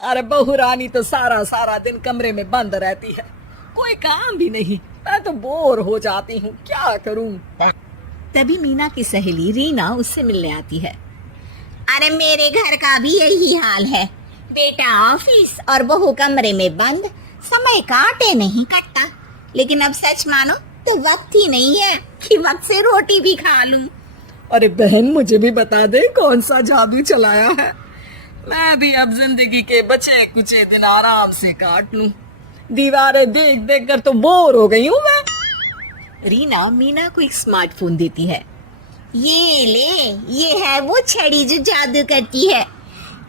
अरे बहू रानी तो सारा सारा दिन कमरे में बंद रहती है, कोई काम भी नहीं। मैं तो बोर हो जाती हूँ, क्या करूँ। तभी मीना की सहेली रीना उससे मिलने आती है। अरे मेरे घर का भी यही हाल है, बेटा ऑफिस और बहू कमरे में बंद, समय काटे नहीं कटता। लेकिन अब सच मानो तो वक्त ही नहीं है कि वक्त से रोटी भी खा लूं। अरे बहन, मुझे भी बता दे कौन सा जादू चलाया है। मैं भी अब जिंदगी के बचे कुचे दिन आराम से काट लूं। दीवारें देख देख कर तो बोर हो गई हूँ मैं। रीना मीना को एक स्मार्टफोन देती है। ये ले, ये है वो छड़ी जो जादू करती है।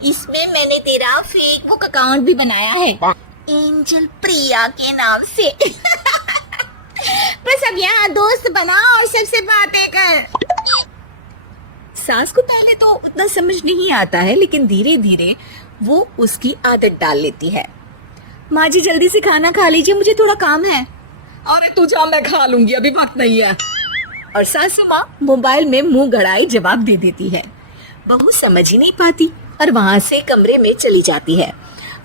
इसमें मैंने तेरा फेसबुक अकाउंट भी बनाया है, एंजल प्रिया के नाम से। बस अब यहाँ दोस्त बना और सबसे बातें कर। सास को पहले तो उतना समझ नहीं आता है, लेकिन धीरे धीरे वो उसकी आदत डाल लेती है। माँ जी जल्दी से खाना खा लीजिए, मुझे थोड़ा काम है। अरे तू जा, मैं खा लूंगी, अभी वक्त नहीं है। और सासू माँ मोबाइल में मुंह गड़ाई जवाब दे देती है। बहू समझ ही नहीं पाती और वहां से कमरे में चली जाती है।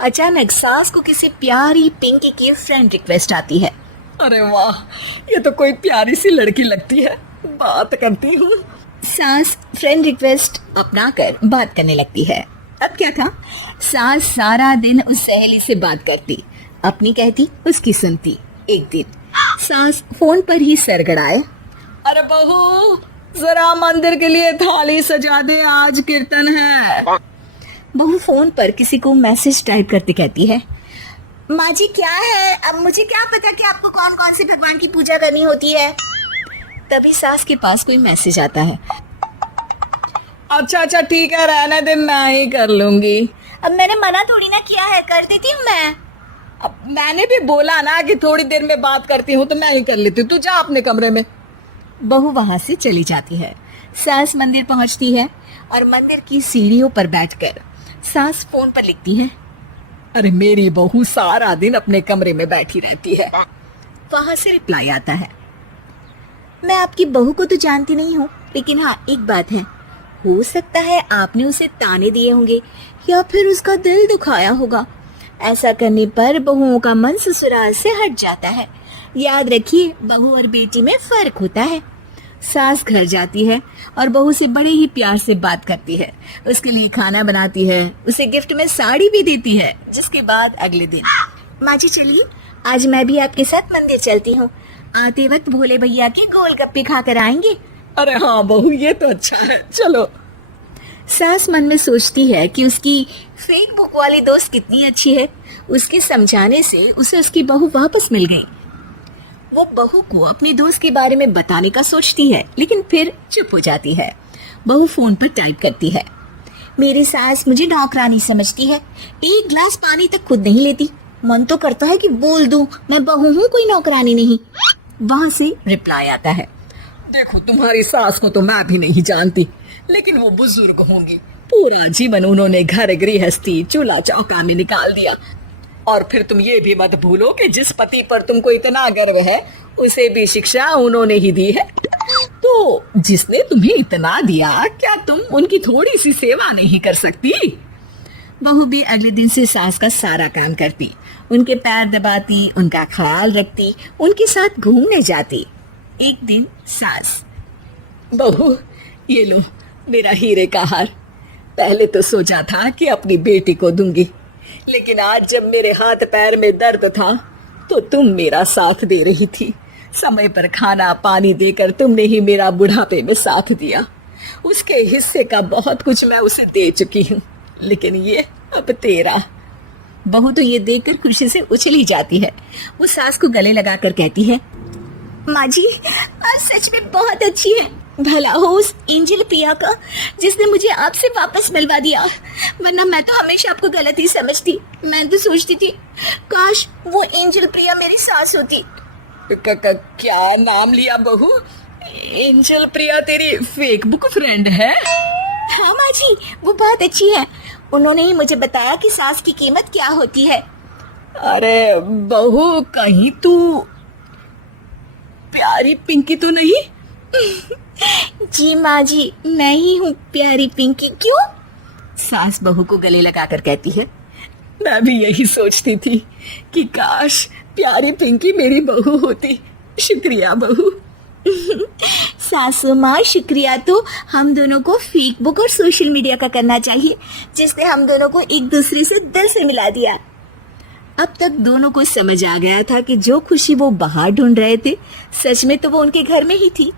अचानक सास को किसी प्यारी पिंकी की फ्रेंड रिक्वेस्ट आती है। अरे वाह, ये तो कोई प्यारी सी लड़की लगती है, बात करती हूँ। सास फ्रेंड रिक्वेस्ट अपना कर बात करने लगती है। अब क्या था, सास सारा दिन उस सहेली से बात करती, अपनी कहती उसकी सुनती। एक दिन सास फोन पर ही सरगड़ाए। अरे बहू, जरा मंदिर के लिए थाली सजा दे, आज कीर्तन है। बहू फोन पर किसी को मैसेज टाइप करते कहती है। माँ जी क्या है, अब मुझे क्या पता कि आपको कौन कौन से भगवान की पूजा करनी होती है। तभी सास के पास कोई मैसेज आता है। अच्छा अच्छा ठीक है, रहने दे, मैं ही कर लूंगी। अब मैंने मना थोड़ी ना किया है, कर देती हूँ मैं। अब मैंने भी बोला ना कि थोड़ी देर में बात करती हूँ, तो मैं ही कर लेती हूँ, तू जा अपने कमरे में। बहू वहां से चली जाती है। सास मंदिर पहुंचती है और मंदिर की सीढ़ियों पर बैठकर सास फोन पर लिखती है। अरे मेरी बहू सारा दिन अपने कमरे में बैठी रहती है। वहां से रिप्लाई आता है। मैं आपकी बहू को तो जानती नहीं हूँ, लेकिन हाँ एक बात है, हो सकता है आपने उसे ताने दिए होंगे या फिर उसका दिल दुखाया होगा। ऐसा करने पर बहुओं का मन ससुराल से हट जाता है। याद रखिए, बहू और बेटी में फर्क होता है। सास घर जाती है और बहू से बड़े ही प्यार से बात करती है, उसके लिए खाना बनाती है, उसे गिफ्ट में साड़ी भी देती है। जिसके बाद अगले दिन, माँ जी चलिए, आज मैं भी आपके साथ मंदिर चलती हूँ, आते वक्त भोले भैया के गोलगप्पे खा कर आएंगे। अरे हाँ बहू, ये तो अच्छा है, चलो। सास मन में सोचती है कि उसकी फेसबुक वाली दोस्त कितनी अच्छी है। उसके समझाने से उसे उसकी बहू वापस मिल गई। वो बहू को अपनी दोस्त के बारे में बताने का सोचती है, लेकिन फिर चुप हो जाती है। बहू फोन पर टाइप करती है। मेरी सास मुझे नौकरानी समझती है, एक गिलास पानी तक खुद नहीं लेती। मन तो करता है कि बोल दूं, मैं बहू हूँ, कोई नौकरानी नहीं। वहां से रिप्लाई आता है। देखो, तुम्हारी सास को तो मैं भी नहीं जानती, लेकिन वो बुजुर्ग होंगी। पूरा जीवन उन्होंने घर गृहस्थी चूल्हा चौका में निकाल दिया। और फिर तुम ये भी मत भूलो कि जिस पति पर तुमको इतना गर्व है, उसे भी शिक्षा उन्होंने ही दी है। तो जिसने तुम्हें इतना दिया, क्या तुम उनकी थोड़ी सी सेवा नहीं कर सकती? बहू भी अगले दिन से सास का सारा काम करती, उनके पैर दबाती, उनका ख्याल रखती, उनके साथ घूमने जाती। एक दिन सास, बहू ये लो मेरा हीरे का हार। पहले तो सोचा था कि अपनी बेटी को दूंगी, लेकिन आज जब मेरे हाथ पैर में दर्द था तो तुम मेरा साथ दे रही थी। समय पर खाना पानी देकर तुमने ही मेरा बुढ़ापे में साथ दिया। उसके हिस्से का बहुत कुछ मैं उसे दे चुकी हूँ, लेकिन ये अब तेरा। बहू तो ये देखकर खुशी से उछली जाती है। वो सास को गले लगाकर कहती है, माँ जी आज सच में बहुत अच्छी है। भला हो उस एंजल प्रिया का जिसने मुझे आपसे वापस मिलवा दिया, वरना मैं तो हमेशा आपको गलत ही समझती। मैं तो सोचती थी काश वो एंजल प्रिया मेरी सास होती। क्या नाम लिया बहू? एंजल प्रिया तेरी फेसबुक फ्रेंड है? हाँ माँ जी, वो बहुत अच्छी है। उन्होंने ही मुझे बताया कि सास की कीमत क्या होती है। अरे बहू, कहीं तू प्यारी पिंकी तो नहीं? जी माँ जी, मैं ही हूँ प्यारी पिंकी। क्यों? सास बहू को गले लगाकर कहती है। मैं भी यही सोचती थी कि काश प्यारी पिंकी मेरी बहू होती। शुक्रिया बहू। सासू माँ, शुक्रिया तो हम दोनों को फेसबुक और सोशल मीडिया का करना चाहिए, जिसने हम दोनों को एक दूसरे से दिल से मिला दिया। अब तक दोनों को समझ आ गया था कि जो खुशी वो बाहर ढूंढ रहे थे, सच में तो वो उनके घर में ही थी।